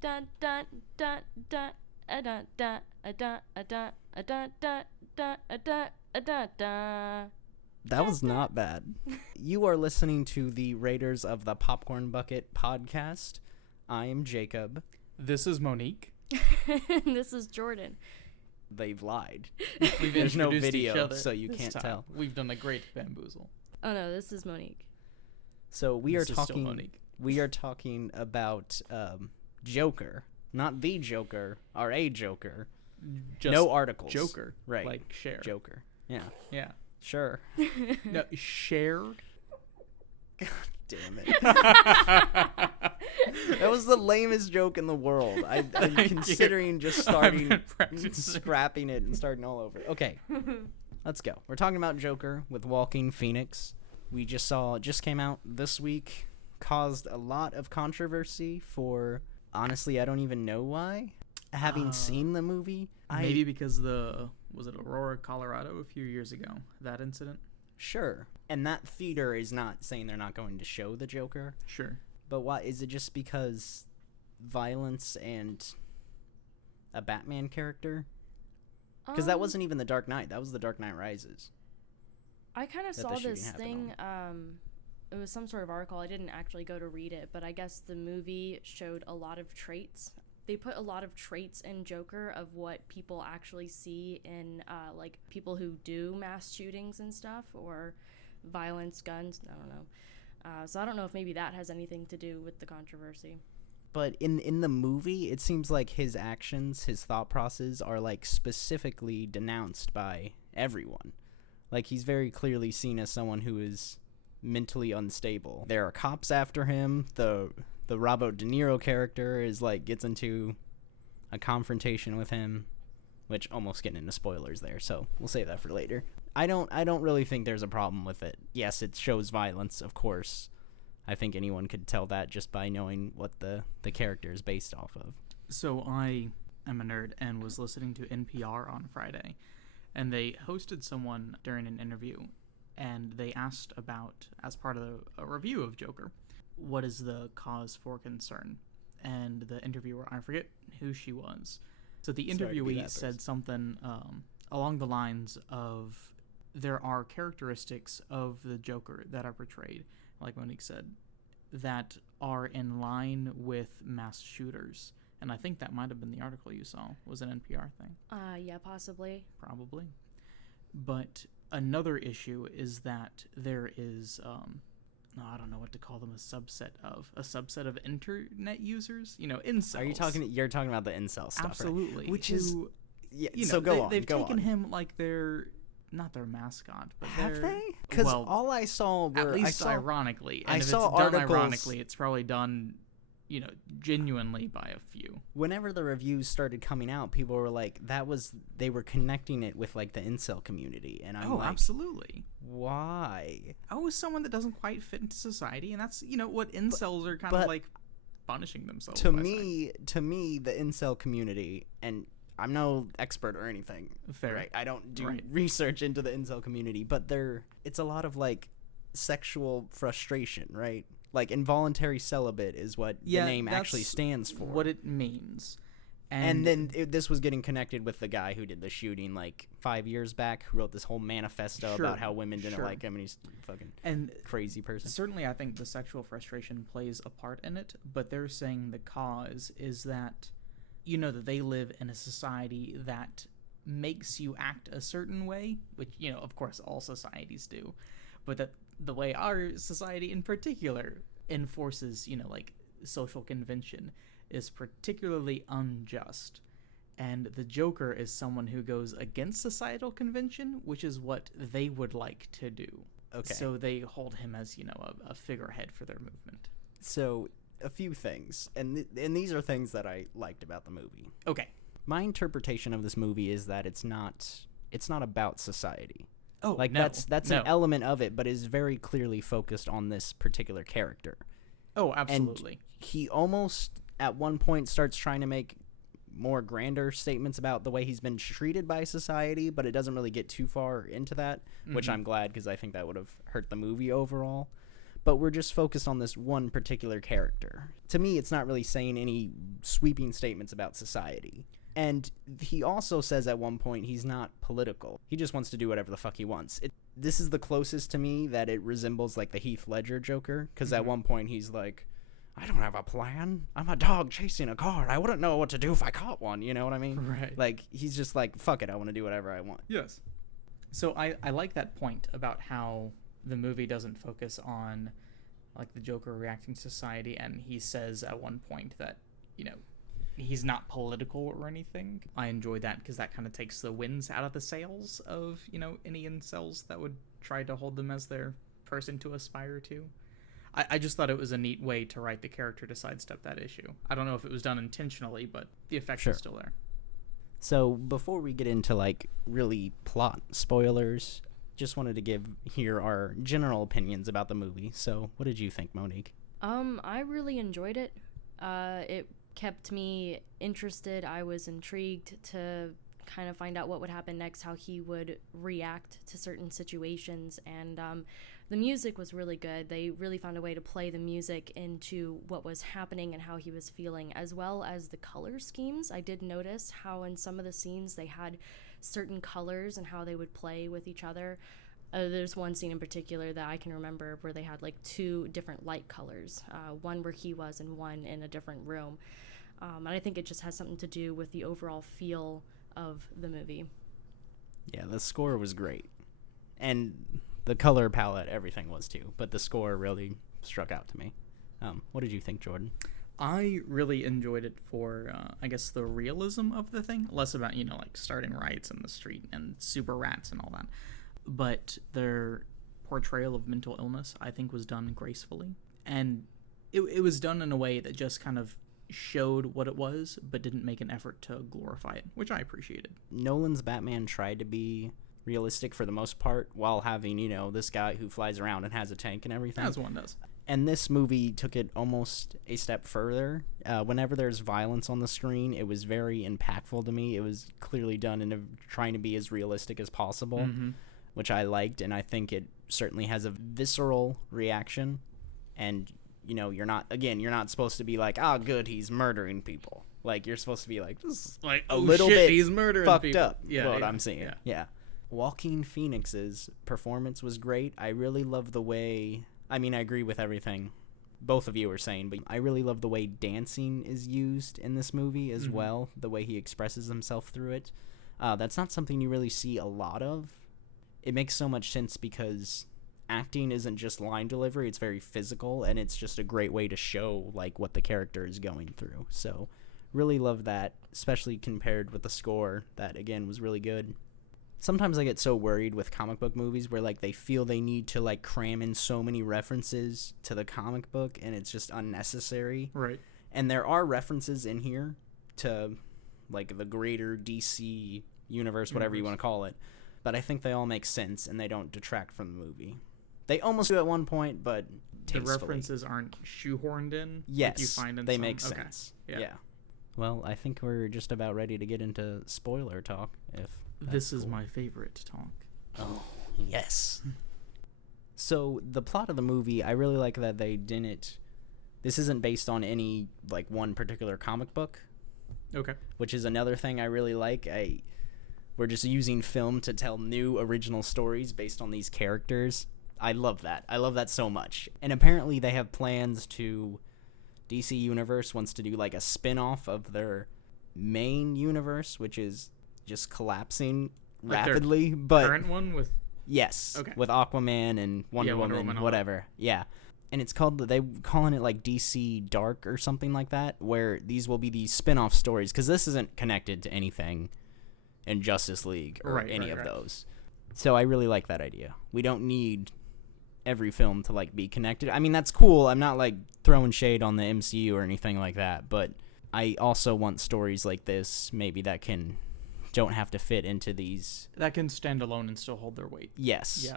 Dun dun dun dun dun dun dun dun dun dun dun dun dun. That was not bad. You are listening to the Raiders of the Popcorn Bucket podcast. I am Jacob. This is Monique. This is Jordan. They've lied. There's no video, so you can't tell. We've done a great bamboozle. Oh no, this is Monique. So we This are is still talking. Monique. We are talking about Joker, not the Joker, or a Joker. Just no articles. Joker, right? Like share. Joker. Yeah. Yeah. Sure. No, share. God damn it. That was the lamest joke in the world. I'm considering just starting, scrapping it and starting all over. Okay, let's go. We're talking about Joker with Walking Phoenix. We just came out this week, caused a lot of controversy for, honestly, I don't even know why. Having seen the movie. Maybe because was it Aurora, Colorado a few years ago, that incident? Sure. And that theater is not saying they're not going to show the Joker. Sure. But why? Is it just because violence and a Batman character? Because that wasn't even The Dark Knight. That was The Dark Knight Rises. I kind of that saw the shooting this happened thing. It was some sort of article. I didn't actually go to read it, but I guess the movie showed a lot of traits. They put a lot of traits in Joker of what people actually see in, like, people who do mass shootings and stuff, or violence, guns, I don't know. So I don't know if maybe that has anything to do with the controversy. But in the movie, it seems like his actions, his thought process are, like, specifically denounced by everyone. Like, he's very clearly seen as someone who is mentally unstable. There are cops after him. The Robert De Niro character is like gets into a confrontation with him, which almost getting into spoilers there, so we'll save that for later. I don't really think there's a problem with it. Yes, it shows violence, of course. I think anyone could tell that just by knowing what the character is based off of. So I am a nerd and was listening to NPR on Friday, and they hosted someone during an interview, and they asked about, as part of a review of Joker, what is the cause for concern? And the interviewer, I forget who she was. So the interviewee said something along the lines of, there are characteristics of the Joker that are portrayed, like Monique said, that are in line with mass shooters. And I think that might have been the article you saw, was an NPR thing. Yeah, possibly. Probably. But another issue is that there is, I don't know what to call them, a subset of internet users, incels. You're talking about the incel stuff, absolutely, right? Which is, yeah. So they've taken him like not their mascot, but have they? Because all I saw were, at least ironically, and I if saw it's done articles, ironically, it's probably done, genuinely by a few. Whenever the reviews started coming out, people were like, they were connecting it with like the incel community, and I'm like, absolutely. Why? Someone that doesn't quite fit into society, and that's what incels are kind of like punishing themselves. To me, the incel community, and I'm no expert or anything. Fair. Right? I don't do research into the incel community, but it's a lot of like sexual frustration, right? Like involuntary celibate is what the name actually stands for. What it means. And then this was getting connected with the guy who did the shooting like 5 years back, who wrote this whole manifesto about how women didn't like him, and he's a fucking crazy person. Certainly, I think the sexual frustration plays a part in it, but they're saying the cause is that, that they live in a society that makes you act a certain way, which, of course, all societies do, but that the way our society in particular enforces, like social convention is particularly unjust. And the Joker is someone who goes against societal convention, which is what they would like to do. Okay. So they hold him as, a figurehead for their movement. So a few things, and these are things that I liked about the movie. Okay. My interpretation of this movie is that it's not about society. Oh, like no, that's an element of it, but is very clearly focused on this particular character. Oh, absolutely. And he almost at one point starts trying to make more grander statements about the way he's been treated by society, but it doesn't really get too far into that, which I'm glad, because I think that would have hurt the movie overall. but we're just focused on this one particular character. To me, it's not really saying any sweeping statements about society. And he also says at one point he's not political. He just wants to do whatever the fuck he wants. This is the closest to me that it resembles like the Heath Ledger Joker, because at one point he's like, I don't have a plan. I'm a dog chasing a car. I wouldn't know what to do if I caught one. You know what I mean? Right. Like, he's just like, fuck it, I want to do whatever I want. Yes. So I like that point about how the movie doesn't focus on, like, the Joker reacting to society, and he says at one point that, you know, he's not political or anything. I enjoy that because that kind of takes the winds out of the sails of, you know, any incels that would try to hold them as their person to aspire to. I just thought it was a neat way to write the character to sidestep that issue. I don't know if it was done intentionally, but the effect is still there. So before we get into like really plot spoilers, just wanted to give here our general opinions about the movie. So what did you think, Monique? I really enjoyed it. It kept me interested. I was intrigued to kind of find out what would happen next, how he would react to certain situations, and the music was really good. They really found a way to play the music into what was happening and how he was feeling, as well as the color schemes. I did notice how in some of the scenes they had certain colors and how they would play with each other. There's one scene in particular that I can remember where they had like 2 different light colors, one where he was and one in a different room. And I think it just has something to do with the overall feel of the movie. Yeah, the score was great. And the color palette, everything was too. But the score really struck out to me. What did you think, Jordan? I really enjoyed it for, I guess, the realism of the thing. Less about, you know, like starting riots in the street and super rats and all that. But their portrayal of mental illness, I think, was done gracefully. And it was done in a way that just kind of showed what it was, but didn't make an effort to glorify it, which I appreciated. Nolan's Batman tried to be realistic for the most part, while having, you know, this guy who flies around and has a tank and everything. As one does. And this movie took it almost a step further. Whenever there's violence on the screen, it was very impactful to me. It was clearly done in trying to be as realistic as possible, which I liked, and I think it certainly has a visceral reaction. And, you know, you're not supposed to be like, good, he's murdering people. Like, you're supposed to be like, this is like a little bit he's murdering fucked people. up. What I'm seeing. Yeah. Joaquin Phoenix's performance was great. I really love the way, I mean, I agree with everything both of you were saying, but I really love the way dancing is used in this movie as well, the way he expresses himself through it. That's not something you really see a lot of. It makes so much sense because acting isn't just line delivery, it's very physical, and it's just a great way to show like what the character is going through. So really love that, especially compared with the score that, again, was really good. Sometimes I get so worried with comic book movies where like they feel they need to like cram in so many references to the comic book and it's just unnecessary. Right. And there are references in here to like the greater DC universe, whatever you want to call it. But I think they all make sense and they don't detract from the movie. They almost do at one point, but tastefully. The references aren't shoehorned in? Yes, like you find in they some? make sense. Okay. Yeah. Well, I think we're just about ready to get into spoiler talk. This is my favorite talk. Oh, yes. So the plot of the movie, I really like that they didn't... This isn't based on any, like, one particular comic book. Okay. Which is another thing I really like. We're just using film to tell new original stories based on these characters. I love that. I love that so much. And apparently they have plans to... DC Universe wants to do, like, a spin-off of their main universe, which is just collapsing rapidly. But current one with... Yes. Okay. With Aquaman and Wonder Woman, whatever. Yeah. And it's called, they calling it like DC Dark or something like that, where these will be these spin-off stories, because this isn't connected to anything in Justice League or any of those. So I really like that idea. We don't need every film to like be connected. I mean, that's cool. I'm not like throwing shade on the MCU or anything like that, but I also want stories like this, maybe that don't have to fit into these. That can stand alone and still hold their weight. Yes. Yeah.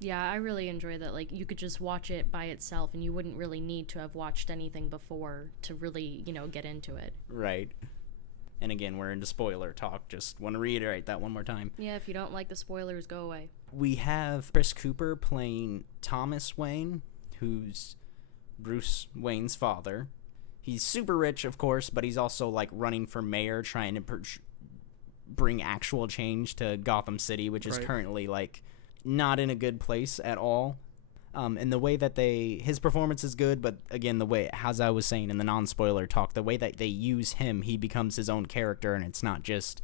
Yeah, I really enjoy that. Like, you could just watch it by itself, and you wouldn't really need to have watched anything before to really, get into it. Right. And again, we're into spoiler talk. Just want to reiterate that one more time. Yeah, if you don't like the spoilers, go away. We have Chris Cooper playing Thomas Wayne, who's Bruce Wayne's father. He's super rich, of course, but he's also like running for mayor, trying to bring actual change to Gotham City, which is currently like not in a good place at all. And the way that his performance is good, but again, the way, as I was saying in the non-spoiler talk, the way that they use him, he becomes his own character, and it's not just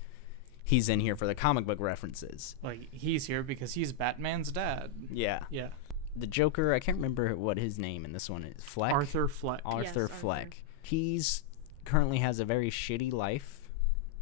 he's in here for the comic book references. Like, he's here because he's Batman's dad. Yeah. Yeah. The Joker, I can't remember what his name in this one is. Fleck? Arthur Fleck. Arthur Fleck. He's currently has a very shitty life.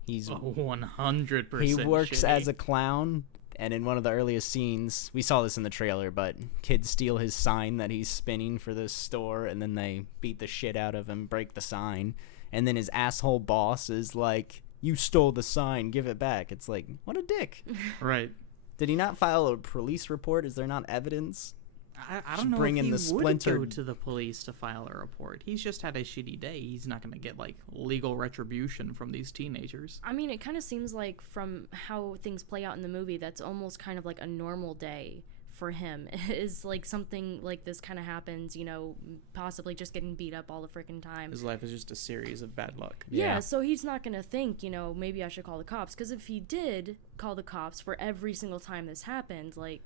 He's 100% He works shitty. as a clown, and in one of the earliest scenes, we saw this in the trailer, but kids steal his sign that he's spinning for this store, and then they beat the shit out of him, break the sign, and then his asshole boss is like, "You stole the sign, give it back." It's like, what a dick. Right. Did he not file a police report? Is there not evidence? I don't know bring if in he the would splintered- go to the police to file a report. He's just had a shitty day. He's not going to get, like, legal retribution from these teenagers. I mean, it kind of seems like from how things play out in the movie, that's almost kind of like a normal day for him. Is like something like this kind of happens, you know, possibly just getting beat up all the freaking time. His life is just a series of bad luck. Yeah, so he's not going to think, you know, maybe I should call the cops. Because if he did call the cops for every single time this happened, like,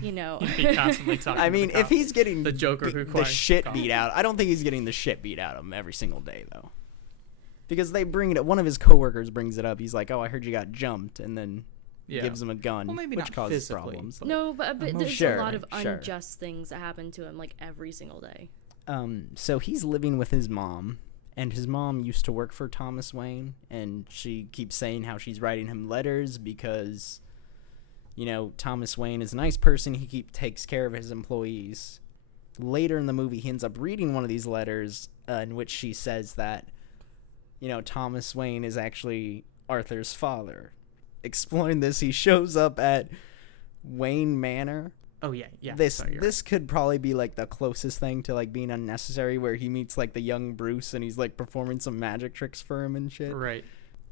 you know. He'd be constantly talking I to mean, the if he's getting the Joker who the cried shit cop. beat out, I don't think he's getting the shit beat out of him every single day, though. Because they bring it up, one of his coworkers brings it up. He's like, "Oh, I heard you got jumped," and then gives him a gun, Well, maybe which not causes physically, problems. but No, but there's Sure, a lot of sure. unjust things that happen to him, like, every single day. So he's living with his mom, and his mom used to work for Thomas Wayne, and she keeps saying how she's writing him letters because, you know, Thomas Wayne is a nice person. He takes care of his employees. Later in the movie, he ends up reading one of these letters in which she says that, you know, Thomas Wayne is actually Arthur's father. Exploring this, he shows up at Wayne Manor. Oh, yeah. This could probably be like the closest thing to like being unnecessary, where he meets like the young Bruce and he's like performing some magic tricks for him and shit. Right.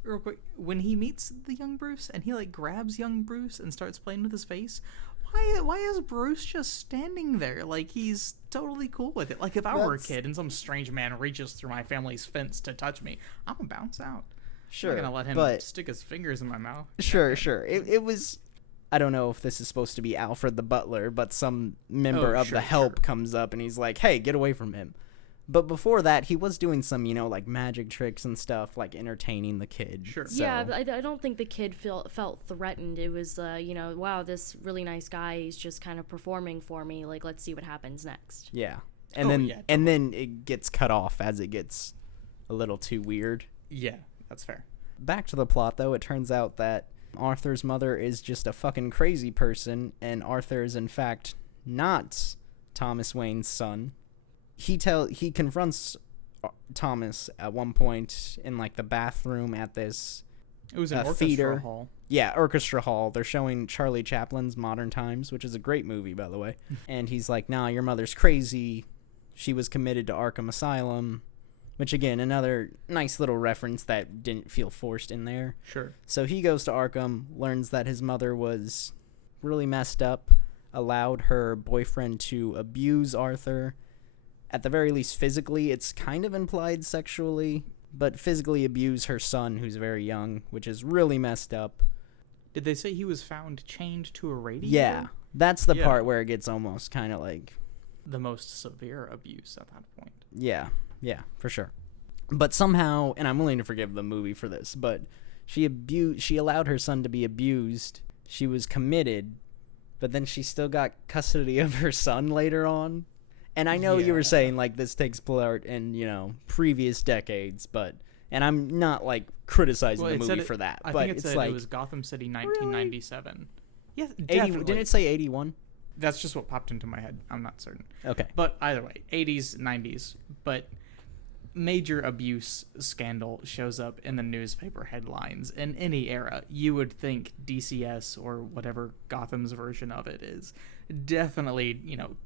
Real quick, when he meets the young Bruce and he like grabs young Bruce and starts playing with his face, why is Bruce just standing there? Like, he's totally cool with it. Like, if I were a kid and some strange man reaches through my family's fence to touch me, I'm gonna bounce out. Sure, I'm not gonna let him but stick his fingers in my mouth. Sure. It was. I don't know if this is supposed to be Alfred the butler, but some member of the help comes up and he's like, "Hey, get away from him." But before that, he was doing some, you know, like magic tricks and stuff, like entertaining the kid. Sure. So, Yeah, but I don't think the kid felt threatened. It was, you know, wow, this really nice guy, he's just kind of performing for me. Like, let's see what happens next. yeah. And then it gets cut off as it gets a little too weird. Yeah, that's fair. Back to the plot, though, it turns out that Arthur's mother is just a fucking crazy person, and Arthur is in fact not Thomas Wayne's son. He confronts Thomas at one point in like the bathroom at this It was an orchestra theater hall. Yeah, orchestra hall. They're showing Charlie Chaplin's Modern Times, which is a great movie, by the way. And he's like, "Nah, your mother's crazy. She was committed to Arkham Asylum," which, again, another nice little reference that didn't feel forced in there. Sure. So he goes to Arkham, learns that his mother was really messed up, allowed her boyfriend to abuse Arthur. At the very least, physically. It's kind of implied sexually, but physically abuse her son, who's very young, which is really messed up. Did they say he was found chained to a radio? Yeah, that's the part where it gets almost kind of like... the most severe abuse at that point. Yeah, for sure. But somehow, and I'm willing to forgive the movie for this, but she allowed her son to be abused. She was committed, but then she still got custody of her son later on. And I know you were saying, like, this takes place in, you know, previous decades, but... And I'm not, like, criticizing the movie for that. I but think it's like, it was Gotham City 1997. Really? Yeah, definitely. Didn't it say 81? That's just what popped into my head. I'm not certain. Okay. But either way, 80s, 90s. But major abuse scandal shows up in the newspaper headlines in any era. You would think DCS or whatever Gotham's version of it is definitely, you know,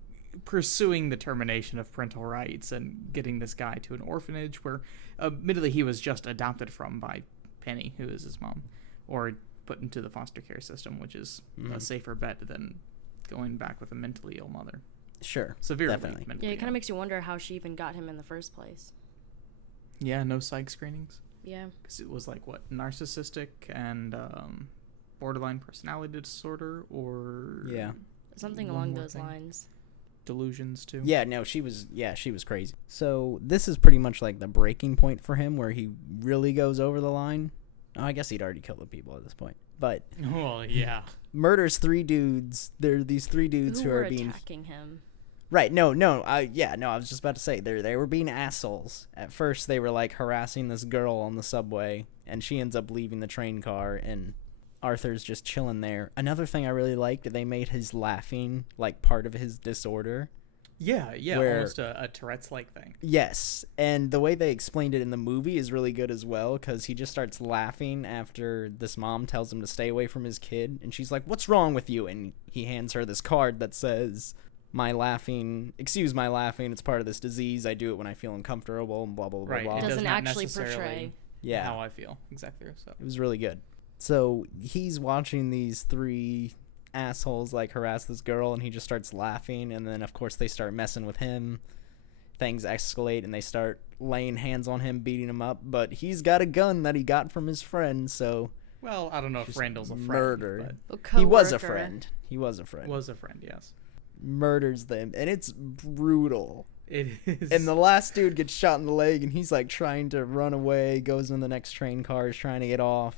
pursuing the termination of parental rights and getting this guy to an orphanage where admittedly he was just adopted from by Penny, who is his mom, or put into the foster care system, which is a safer bet than going back with a mentally ill mother. Sure. Severely Definitely. mentally Yeah, it kind ill. of makes you wonder how she even got him in the first place. Yeah, no psych screenings. Yeah. Because it was like, what, narcissistic and borderline personality disorder, or Yeah. Something one along more those thing? lines. Delusions too. Yeah, no, she was crazy. So this is pretty much like the breaking point for him where he really goes over the line. Oh, I guess he'd already killed the people at this point. But Well, yeah. murders 3 dudes. There are these 3 dudes who were are being attacking him. Right, no, I was just about to say they were being assholes. At first they were like harassing this girl on the subway, and she ends up leaving the train car, and Arthur's just chilling there. Another thing I really liked, they made his laughing like part of his disorder. Yeah, Where- almost a Tourette's-like thing. Yes, and the way they explained it in the movie is really good as well, because he just starts laughing after this mom tells him to stay away from his kid, and she's like, "What's wrong with you?" And he hands her this card that says, excuse my laughing, it's part of this disease, I do it when I feel uncomfortable, and blah, blah, blah, Right, blah. it does Doesn't not actually necessarily portray. Yeah, how I feel. Exactly. So it was really good. So he's watching these 3 assholes like harass this girl, and he just starts laughing, and then of course they start messing with him. Things escalate, and they start laying hands on him, beating him up, but he's got a gun that he got from his friend, so well, I don't know if Randall's a friend, murder. A He was a coworker. friend. but was a friend, yes. Murders them, and it's brutal. It is. And the last dude gets shot in the leg, and he's like trying to run away, goes in the next train car, is trying to get off.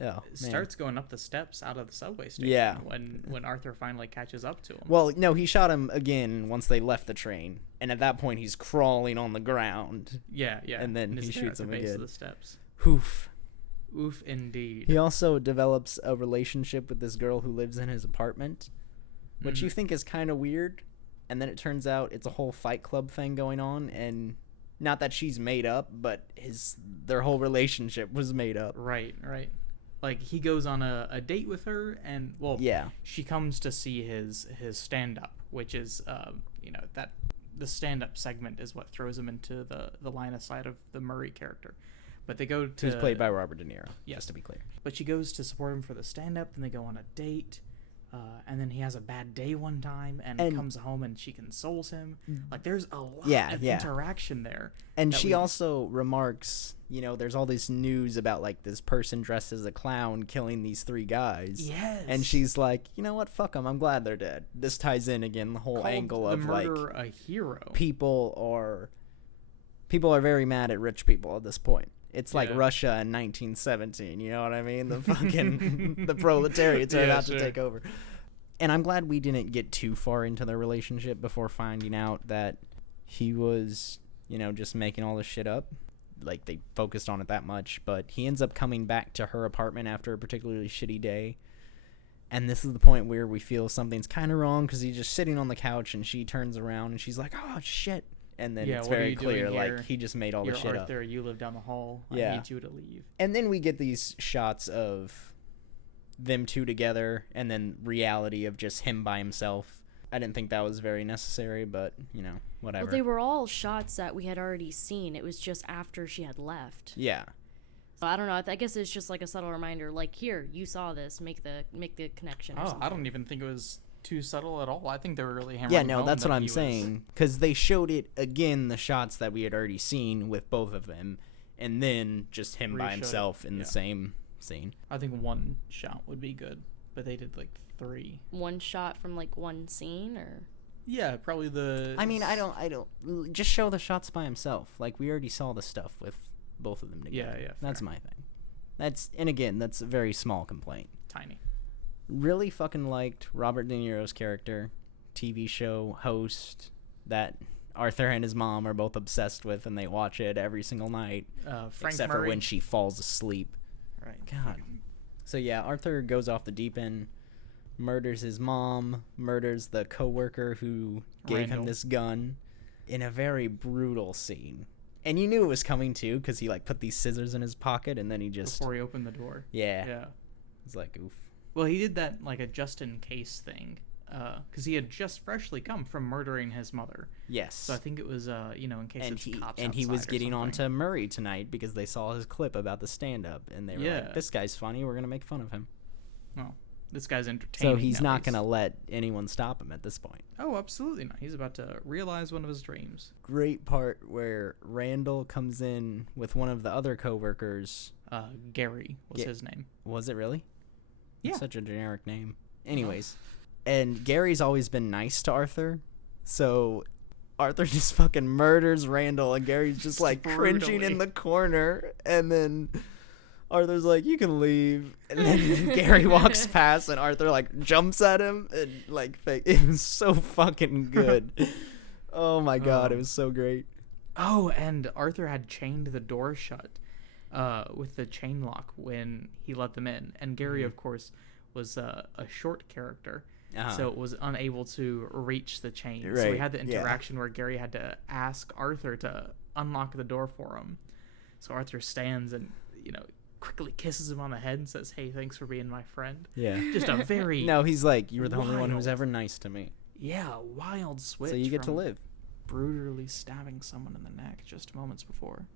Oh, man. starts going up the steps out of the subway station. Yeah. When Arthur finally catches up to him. Well, no, he shot him again once they left the train, and at that point he's crawling on the ground. Yeah. and then it's he there shoots at the him base again. of the steps. Oof. Oof, indeed. He also develops a relationship with this girl who lives in his apartment, which you Mhm. think is kind of weird, and then it turns out it's a whole Fight Club thing going on, and not that she's made up, but their whole relationship was made up. Right. Like, he goes on a date with her, and, well, Yeah. she comes to see his stand-up, which is, that the stand-up segment is what throws him into the line of sight of the Murray character. But they go to... Who's played by Robert De Niro, Yes. just to be clear. But she goes to support him for the stand-up, and they go on a date, and then he has a bad day one time, and comes home, and she consoles him. Like, there's a lot of interaction there. And that she we- also remarks, there's all this news about, like, this person dressed as a clown killing these 3 guys. Yes. And she's like, you know what, fuck them, I'm glad they're dead. This ties in, again, the whole Called angle the of, like, murderer a hero. people are very mad at rich people at this point. It's like Yeah. Russia in 1917, you know what I mean? The fucking the proletariats are about to take over. And I'm glad we didn't get too far into their relationship before finding out that he was, just making all this shit up. Like, they focused on it that much, but he ends up coming back to her apartment after a particularly shitty day. And this is the point where we feel something's kind of wrong, because he's just sitting on the couch, and she turns around and she's like, "Oh shit." And then it's what are very you doing clear, here? like, he just made all You're the shit Arthur, up. you live down the hall. Yeah. I need you to leave. And then we get these shots of them 2 together, and then reality of just him by himself. I didn't think that was very necessary, but, whatever. Well, they were all shots that we had already seen. It was just after she had left. Yeah. So I don't know. I guess it's just like a subtle reminder. Like, here, you saw this. Make the connection. Or Oh, something. I don't even think it was too subtle at all. I think they were really hammering Yeah, no, home that's that what I'm he was- saying. Because they showed it again, the shots that we had already seen with both of them, and then just him by Reshowed it, himself in the yeah. same scene. I think 1 shot would be good, but they did like 3. One shot from like one scene, or Yeah, probably the... I mean, I don't just show the shots by himself. Like, we already saw the stuff with both of them together. Yeah, That's fair. my thing. And again, that's a very small complaint. Tiny. Really fucking liked Robert De Niro's character, TV show host that Arthur and his mom are both obsessed with, and they watch it every single night, Frank except Murray. for when she falls asleep. Right. God. So yeah, Arthur goes off the deep end, murders his mom, murders the coworker who gave him Randall. this gun in a very brutal scene. And you knew it was coming too, because he like put these scissors in his pocket, and then he just Before he opened the door. yeah, Yeah. it's like oof. Well, he did that like a just-in-case thing, because he had just freshly come from murdering his mother. Yes. So I think it was, in case and it's he cops and he was outside or getting on something. to Murray tonight because they saw his clip about the stand-up, and they were Yeah. like, "This guy's funny. We're gonna make fun of him." Well, this guy's entertaining. So he's at not least. going to let anyone stop him at this point. Oh, absolutely not. He's about to realize one of his dreams. Great part where Randall comes in with one of the other coworkers. Gary was his name. Was it really? Yeah. Such a generic name. Anyways, and Gary's always been nice to Arthur, so Arthur just fucking murders Randall, and Gary's just like cringing in the corner, and then Arthur's like, "You can leave," and then Gary walks past, and Arthur like jumps at him, and like it was so fucking good. Oh my god, it was so great. Oh, and Arthur had chained the door shut with the chain lock when he let them in, and Gary, of course, was a short character. So it was unable to reach the chain. Right, So we had the interaction where Gary had to ask Arthur to unlock the door for him. So Arthur stands and, quickly kisses him on the head and says, "Hey, thanks for being my friend." Yeah. Just a very No, he's like, "You were the only one who was wild. ever nice to me. wild switch. So you get to from live." brutally stabbing someone in the neck just moments before.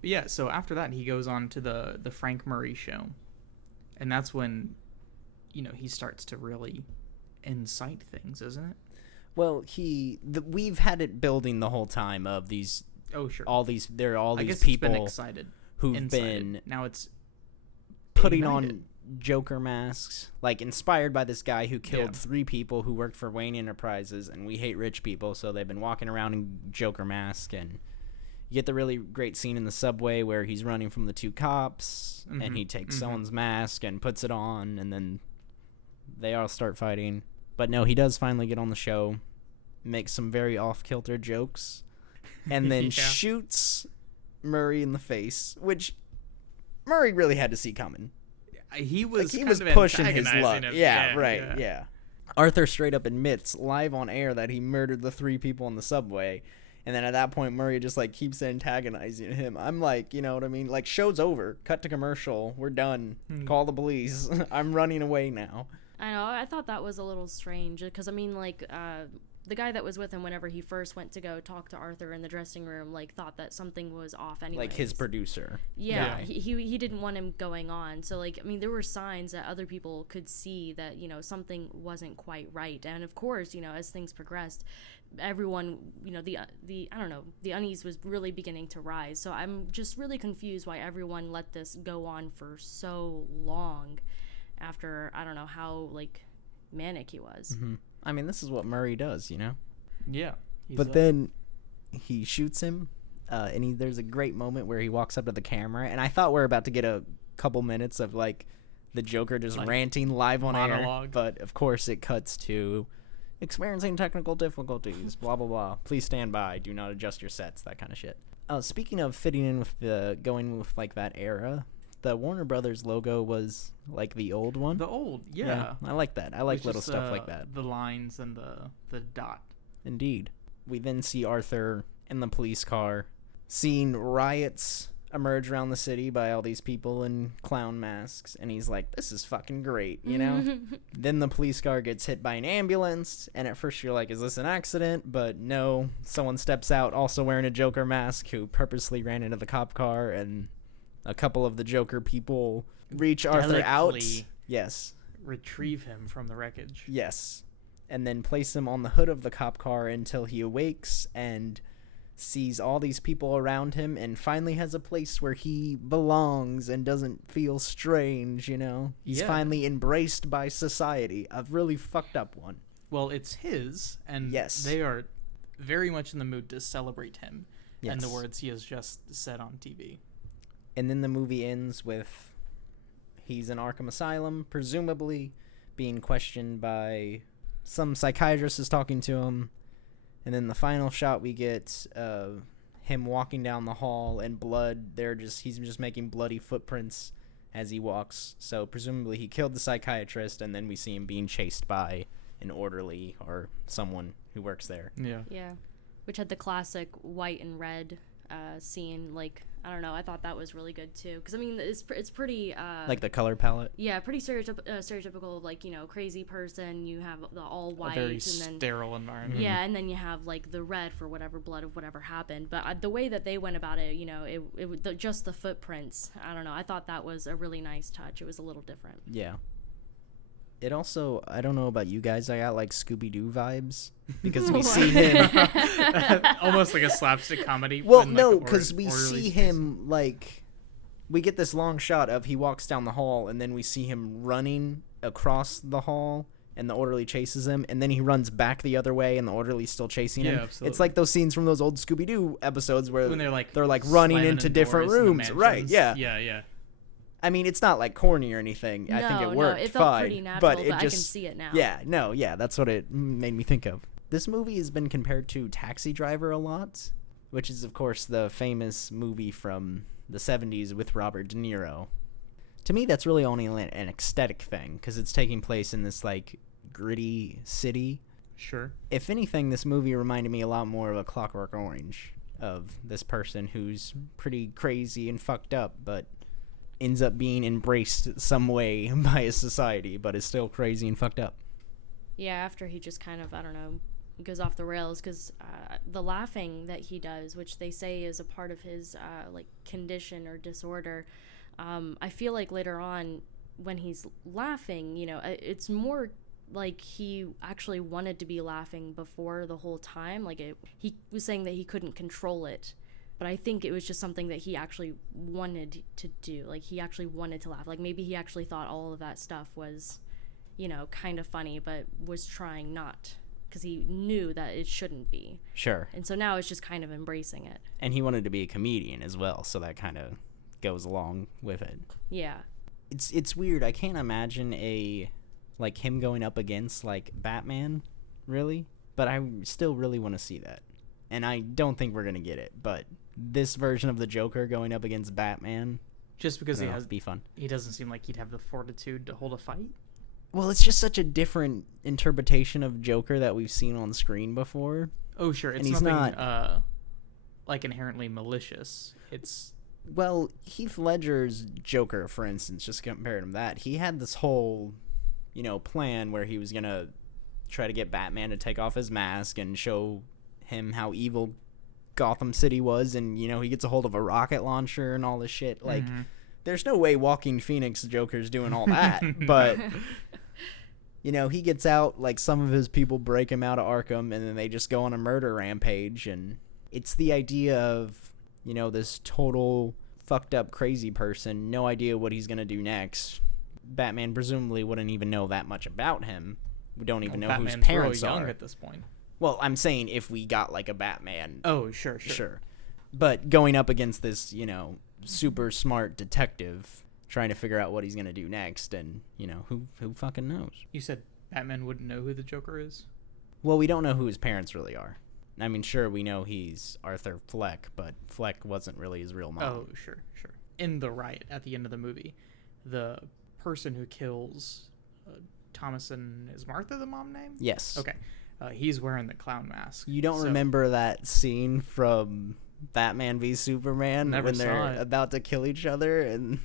But yeah, so after that he goes on to the Frank Murray show. And that's when, he starts to really incite things, isn't it? Well, we've had it building the whole time of these. Oh, sure. There are all I these guess people it's been excited. who've Incited. been Now it's putting ignited. on Joker masks, like inspired by this guy who killed Yeah. 3 people who worked for Wayne Enterprises, and we hate rich people, so they've been walking around in Joker masks. And you get the really great scene in the subway where he's running from the 2 cops, and he takes someone's mask and puts it on, and then they all start fighting. But no, he does finally get on the show, makes some very off-kilter jokes, and then shoots Murray in the face, which Murray really had to see coming. He was pushing his antagonizing luck. him. Yeah, right. Yeah. Arthur straight up admits live on air that he murdered the 3 people in the subway, and then at that point Murray just like keeps antagonizing him. I'm like, you know what I mean? Like, show's over. Cut to commercial. We're done. Call the police. I'm running away now. I know. I thought that was a little strange because the guy that was with him whenever he first went to go talk to Arthur in the dressing room, like, thought that something was off anyway. Like his producer. Yeah, he didn't want him going on. So, like, I mean, there were signs that other people could see that, something wasn't quite right. And, of course, as things progressed, everyone, the unease was really beginning to rise. So I'm just really confused why everyone let this go on for so long after, I don't know how, like, manic he was. Mm-hmm. I mean, this is what Murray does, Yeah. But then he shoots him, and there's a great moment where he walks up to the camera, and I thought we were about to get a couple minutes of, like, the Joker just like ranting live on monologue. air. But, of course, it cuts to experiencing technical difficulties, blah, blah, blah. Please stand by. Do not adjust your sets, that kind of shit. Speaking of fitting in with going with, like, that era, the Warner Brothers logo was like the old one. The old, yeah. I like that. I like little just, stuff like that. The lines and the dot. Indeed. We then see Arthur in the police car, seeing riots emerge around the city by all these people in clown masks, and he's like, "This is fucking great," Then the police car gets hit by an ambulance, and at first you're like, "Is this an accident?" But no, someone steps out also wearing a Joker mask who purposely ran into the cop car, and a couple of the Joker people reach Arthur out. Yes. Retrieve him from the wreckage. Yes. And then place him on the hood of the cop car until he awakes and sees all these people around him and finally has a place where he belongs and doesn't feel strange, He's finally embraced by society. A really fucked up one. Well, it's his, and they are very much in the mood to celebrate him and the words he has just said on TV. And then the movie ends with he's in Arkham Asylum, presumably being questioned by some psychiatrist is talking to him. And then the final shot we get him walking down the hall and blood. He's just making bloody footprints as he walks. So presumably he killed the psychiatrist, and then we see him being chased by an orderly or someone who works there. Yeah. Yeah. Which had the classic white and red scene, like, I don't know, I thought that was really good too, because I mean it's pretty like the color palette. Yeah, pretty stereotypical, like, crazy person. You have the all white, a very and then sterile environment. yeah, and then you have like the red for whatever blood of whatever happened. But the way that they went about it, just the footprints, I don't know, I thought that was a really nice touch. It was a little different. Yeah. It also, I don't know about you guys, I got like Scooby Doo vibes because we see him. Almost like a slapstick comedy. Well, in, like, no, the because we orderly see space. him like, we get this long shot of he walks down the hall, and then we see him running across the hall, and the orderly chases him, and then he runs back the other way, and the orderly's still chasing him. Absolutely. It's like those scenes from those old Scooby Doo episodes where when they're like running slamming into in different doors in the rooms, right? mansions. Yeah. Yeah. I mean, it's not like corny or anything. I think it worked it felt fine, pretty natural, but but it I just can see it now. Yeah, that's what it made me think of. This movie has been compared to Taxi Driver a lot, which is of course the famous movie from the 70s with Robert De Niro. To me, that's really only an aesthetic thing because it's taking place in this like gritty city. Sure. If anything, this movie reminded me a lot more of A Clockwork Orange, of this person who's pretty crazy and fucked up, but ends up being embraced some way by his society, but is still crazy and fucked up. Yeah, after he just kind of, I don't know, goes off the rails, because the laughing that he does, which they say is a part of his like condition or disorder, I feel like later on when he's laughing, you know, it's more like he actually wanted to be laughing before the whole time. Like he was saying that he couldn't control it, but I think it was just something that he actually wanted to do. Like he actually wanted to laugh. Like maybe he actually thought all of that stuff was, you know, kind of funny, but was trying not, because he knew that it shouldn't be. Sure. And so now it's just kind of embracing it. And he wanted to be a comedian as well, so that kind of goes along with it. Yeah. It's weird. I can't imagine him going up against like Batman, really, but I still really want to see that. And I don't think we're going to get it, but this version of the Joker going up against Batman, Just because be fun. He doesn't seem like he'd have the fortitude to hold a fight. Well, it's just such a different interpretation of Joker that we've seen on screen before. Oh, sure. It's he's nothing not like inherently malicious. It's well, Heath Ledger's Joker, for instance, just comparing him to that, he had this whole, you know, plan where he was gonna try to get Batman to take off his mask and show him how evil Gotham City was, and you know, he gets a hold of a rocket launcher and all this shit. Like, there's no way Walking Phoenix Joker's doing all that, but you know, he gets out, like some of his people break him out of Arkham, and then they just go on a murder rampage, and it's the idea of, you know, this total fucked up crazy person, no idea what he's gonna do next. Batman presumably wouldn't even know that much about him. We don't even know Batman's whose parents real young are at this point. Well, I'm saying if we got like a Batman. Oh, sure. But going up against this, you know, super smart detective trying to figure out what he's gonna do next, and you know, who fucking knows? You said Batman wouldn't know who the Joker is? Well, we don't know who his parents really are. I mean, sure, we know he's Arthur Fleck, but Fleck wasn't really his real mom. Oh, sure. In the riot at the end of the movie, the person who kills Thomason, is Martha the mom name? Yes. Okay. He's wearing the clown mask. You don't remember that scene from Batman v Superman Never when saw they're it. about to kill each other, and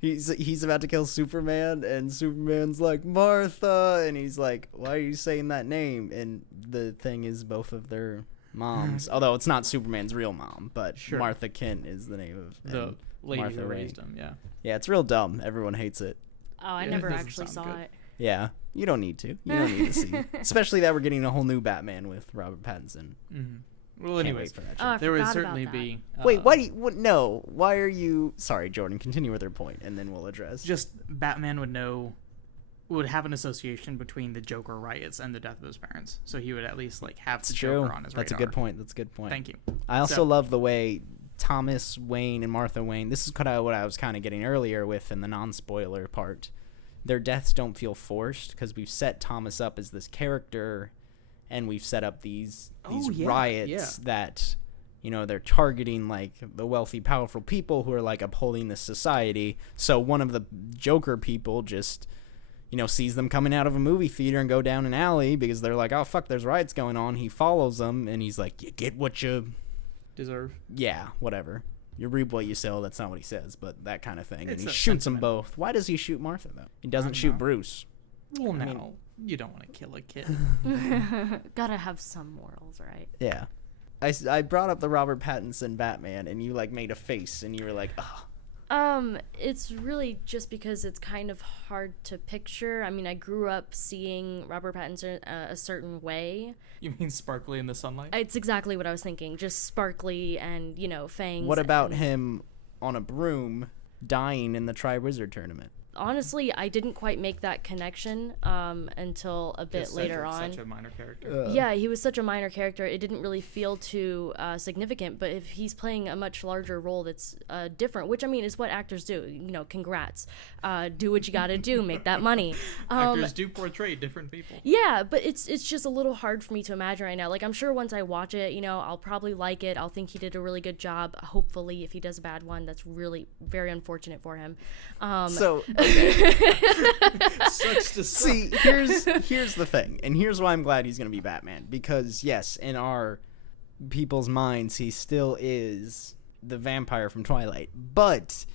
he's about to kill Superman, and Superman's like, Martha, and he's like, why are you saying that name? And the thing is, both of their moms, although it's not Superman's real mom, but Sure. Martha Kent is the name of The lady Martha who Ray. raised him, yeah. Yeah, it's real dumb. Everyone hates it. Oh, I Yeah, it never doesn't actually sound saw good. it. Yeah, you don't need to. You don't need to see. Especially that we're getting a whole new Batman with Robert Pattinson. Mm-hmm. Well, Can't anyways, wait for that Oh, I shit. there would forgot certainly about that. be... Wait, why do you... no, why are you... Sorry, Jordan, continue with your point, and then we'll address. Just Batman would have an association between the Joker riots and the death of his parents. So he would at least like have It's the true. Joker on his That's radar. a good point. That's a good point. Thank you. I also So- love the way Thomas Wayne and Martha Wayne... This is kind of what I was kind of getting earlier with in the non-spoiler part. Their deaths don't feel forced, because we've set Thomas up as this character, and we've set up these riots that... You know, they're targeting, like, the wealthy, powerful people who are, like, upholding this society. So one of the Joker people just, you know, sees them coming out of a movie theater and go down an alley because they're like, oh, fuck, there's riots going on. He follows them, and he's like, you get what you... Deserve. Yeah, whatever. You reap what you sow. That's not what he says, but that kind of thing. It's and he a shoots them sentiment. both. Why does he shoot Martha, though? He doesn't don't shoot know. Bruce. Well, I no. mean- You don't want to kill a kid. Gotta have some morals, right? Yeah. I brought up the Robert Pattinson Batman, and you, like, made a face, and you were like, oh. It's really just because it's kind of hard to picture. I mean, I grew up seeing Robert Pattinson a certain way. You mean sparkly in the sunlight? It's exactly what I was thinking. Just sparkly and, fangs. What about and him on a broom dying in the Tri-Wizard tournament? Honestly, I didn't quite make that connection until a bit later on. Such a minor character. Yeah, he was such a minor character. It didn't really feel too significant. But if he's playing a much larger role that's different, which I mean is what actors do. Congrats. Do what you got to do. Make that money. Actors do portray different people. Yeah, but it's just a little hard for me to imagine right now. Like, I'm sure once I watch it, I'll probably like it. I'll think he did a really good job. Hopefully, if he does a bad one, that's really very unfortunate for him. Sucks to see. Here's the thing, and here's why I'm glad he's gonna be Batman, because yes, in our people's minds, he still is the vampire from Twilight, but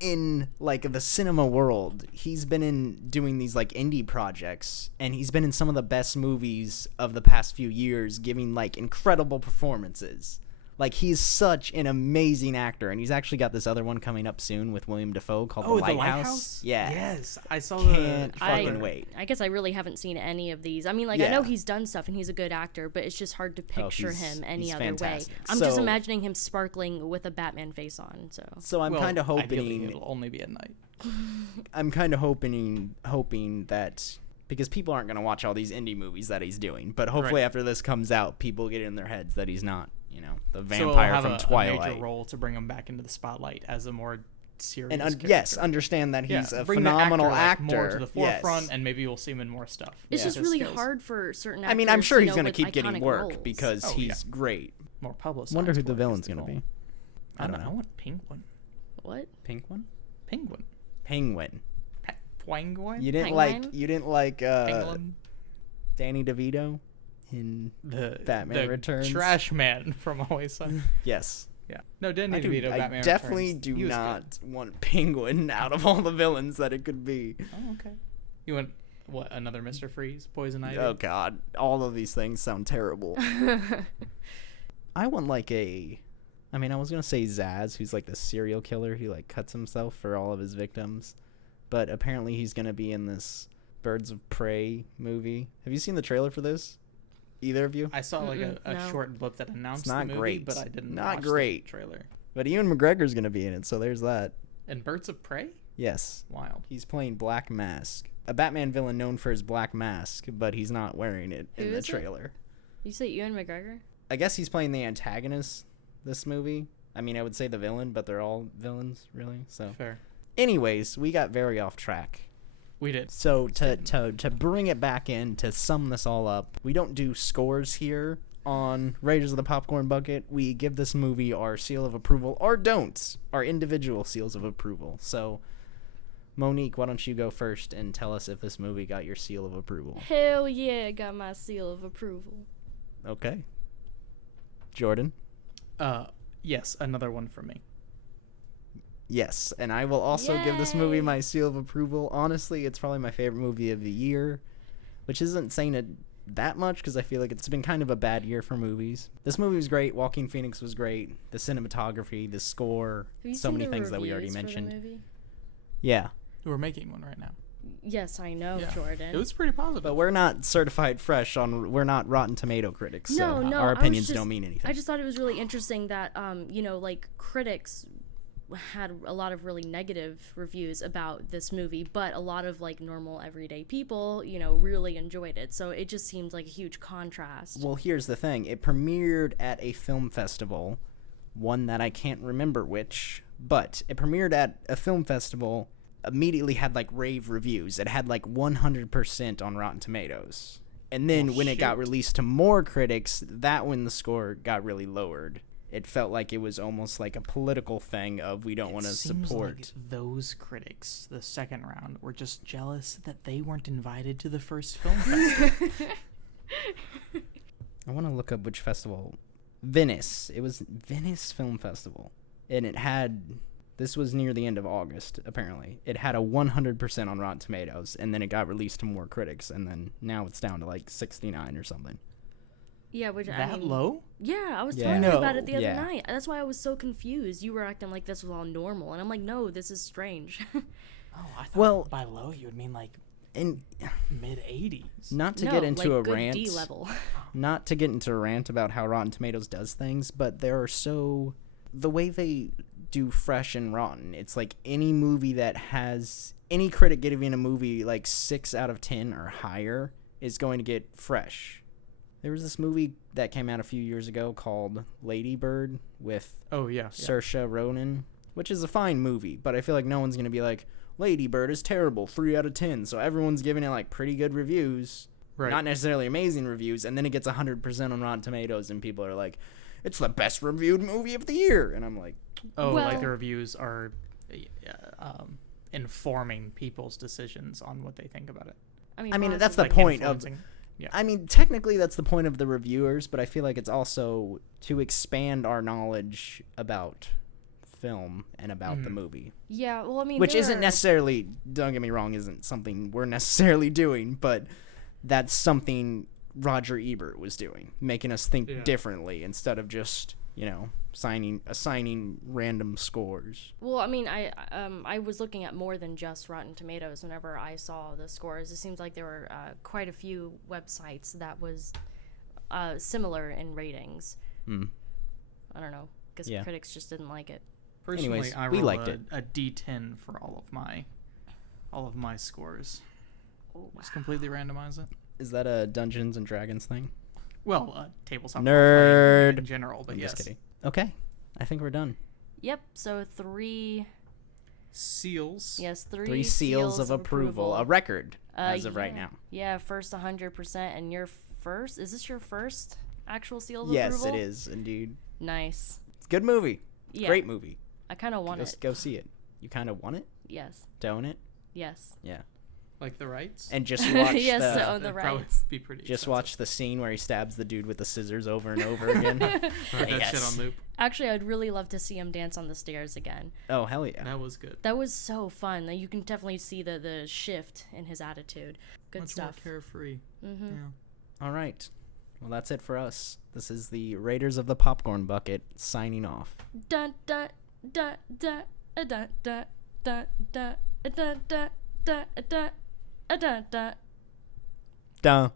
in like the cinema world, he's been in doing these like indie projects, and he's been in some of the best movies of the past few years, giving like incredible performances. Like, he's such an amazing actor, and he's actually got this other one coming up soon with William Dafoe called The Lighthouse. Yeah. Yes, I saw Can't fucking wait. I guess I really haven't seen any of these. I mean, like, I know he's done stuff, and he's a good actor, but it's just hard to picture him any other fantastic. way. I'm just imagining him sparkling with a Batman face on, So I'm kind of hoping... it'll only be at night. I'm kind of hoping that... Because people aren't going to watch all these indie movies that he's doing, but hopefully after this comes out, people get in their heads that he's not, the vampire from Twilight. A major role to bring him back into the spotlight as a more serious character. Yes, understand that he's a bring phenomenal the actor. More to the forefront, and maybe we'll see him in more stuff. It's just really hard for certain actors. I mean, I'm sure he's going to with keep getting work roles. because he's great. More publicized. Wonder who the villain's going to be. I don't know. I want Penguin. What? Penguin. Penguin. Penguin. You didn't like Penguin? Danny DeVito in the Batman Returns. Trash man from Always Sunny. Yes. Yeah. No, Danny DeVito. Batman I definitely Returns. do not want Penguin out of all the villains that it could be. Oh, okay. You want what? Another Mr. Freeze? Poison Ivy? Oh God! All of these things sound terrible. I want like a. I mean, I was gonna say Zaz, who's like the serial killer who like cuts himself for all of his victims. But apparently he's going to be in this Birds of Prey movie. Have you seen the trailer for this? Either of you? I saw like a short blip that announced the movie, great. But I didn't watch the trailer. But Ewan McGregor's going to be in it, so there's that. And Birds of Prey? Yes. Wild. He's playing Black Mask. A Batman villain known for his black mask, but he's not wearing it in the trailer. You say Ewan McGregor? I guess he's playing the antagonist this movie. I mean, I would say the villain, but they're all villains, really. So fair. Anyways, we got very off track. We did. So to bring it back in, to sum this all up, we don't do scores here on Raiders of the Popcorn Bucket. We give this movie our seal of approval, or don'ts, our individual seals of approval. So, Monique, why don't you go first and tell us if this movie got your seal of approval? Hell yeah, got my seal of approval. Okay. Jordan? Yes, another one from me. Yes, and I will also give this movie my seal of approval. Honestly, it's probably my favorite movie of the year, which isn't saying it that much because I feel like it's been kind of a bad year for movies. This movie was great. Joaquin Phoenix was great. The cinematography, the score, so many things that we already mentioned. Yeah. We're making one right now. Yes, I know, Jordan. It was pretty positive. But we're not certified fresh we're not Rotten Tomato critics, so no, our opinions don't mean anything. I just thought it was really interesting that, like critics had a lot of really negative reviews about this movie, but a lot of like normal everyday people, really enjoyed it. So it just seemed like a huge contrast. Well, here's the thing. It premiered at a film festival, one that I can't remember which, but it premiered at a film festival, immediately had like rave reviews. It had like 100% on Rotten Tomatoes. And then when it got released to more critics, that when the score got really lowered. It felt like it was almost like a political thing of we don't want to support. Like those critics, the second round, were just jealous that they weren't invited to the first film festival. I want to look up which festival. Venice. It was Venice Film Festival. And it had... This was near the end of August, apparently. It had a 100% on Rotten Tomatoes, and then it got released to more critics, and then now it's down to like 69 or something. Yeah, which That I mean, low? Yeah, I was Yeah. telling you about No. it the other Yeah. night. That's why I was so confused. You were acting like this was all normal, and I'm like, no, this is strange. Oh, I thought Well- by low you would mean like And mid 80s. not to no, get into like a good rant, D level. not to get into a rant about how Rotten Tomatoes does things, but there are the way they do fresh and rotten. It's like any movie that has any critic giving a movie like 6 out of 10 or higher is going to get fresh. There was this movie that came out a few years ago called Lady Bird with Oh, yeah. Saoirse Ronan, which is a fine movie, but I feel like no one's going to be like, Lady Bird is terrible, 3 out of 10. So everyone's giving it like pretty good reviews, Right. not necessarily amazing reviews, and then it gets 100% on Rotten Tomatoes, and people are like, it's the best reviewed movie of the year. And I'm like, Oh, Well- like the reviews are informing people's decisions on what they think about it. I mean, honestly, that's the Like point of. influencing- Yeah. I mean, technically, that's the point of the reviewers, but I feel like it's also to expand our knowledge about film and about the movie. Yeah, well, I mean, Which there isn't are- necessarily, don't get me wrong, isn't something we're necessarily doing, but that's something Roger Ebert was doing, making us think Yeah. differently instead of just, assigning random scores. Well, I mean, I was looking at more than just Rotten Tomatoes whenever I saw the scores. It seems like there were quite a few websites that was similar in ratings. I don't know, because Yeah. critics just didn't like it. Personally, Anyways, I we roll liked it. a D10 for all of my scores. Oh, wow. Just completely randomize it. Is that a Dungeons and Dragons thing? Well, tabletop Nerd. role-playing in general, but I'm yes. just kidding. Okay, I think we're done. Yep, so three Seals. Three seals of approval. A record as of right yeah. now. Yeah, first 100%, and your first? Is this your first actual seal of Yes, approval? it is indeed. Nice. It's a good movie. Yeah. Great movie. I kind of want Go, it. go see it. You kind of want it? Yes. Don't it? Yes. Yeah. Like the rights? And just watch Yes, the... to own the That'd probably rights. be pretty Just expensive. watch the scene where he stabs the dude with the scissors over and over again. Put that Yes. shit on loop. Actually, I'd really love to see him dance on the stairs again. Oh, hell yeah. That was good. That was so fun. Like, you can definitely see the shift in his attitude. Good Much stuff. more carefree. Mm-hmm. Yeah. All right. Well, that's it for us. This is the Raiders of the Popcorn Bucket signing off. Dun dun dun dun dun dun dun dun dun dun dun dun dun dun. Duh.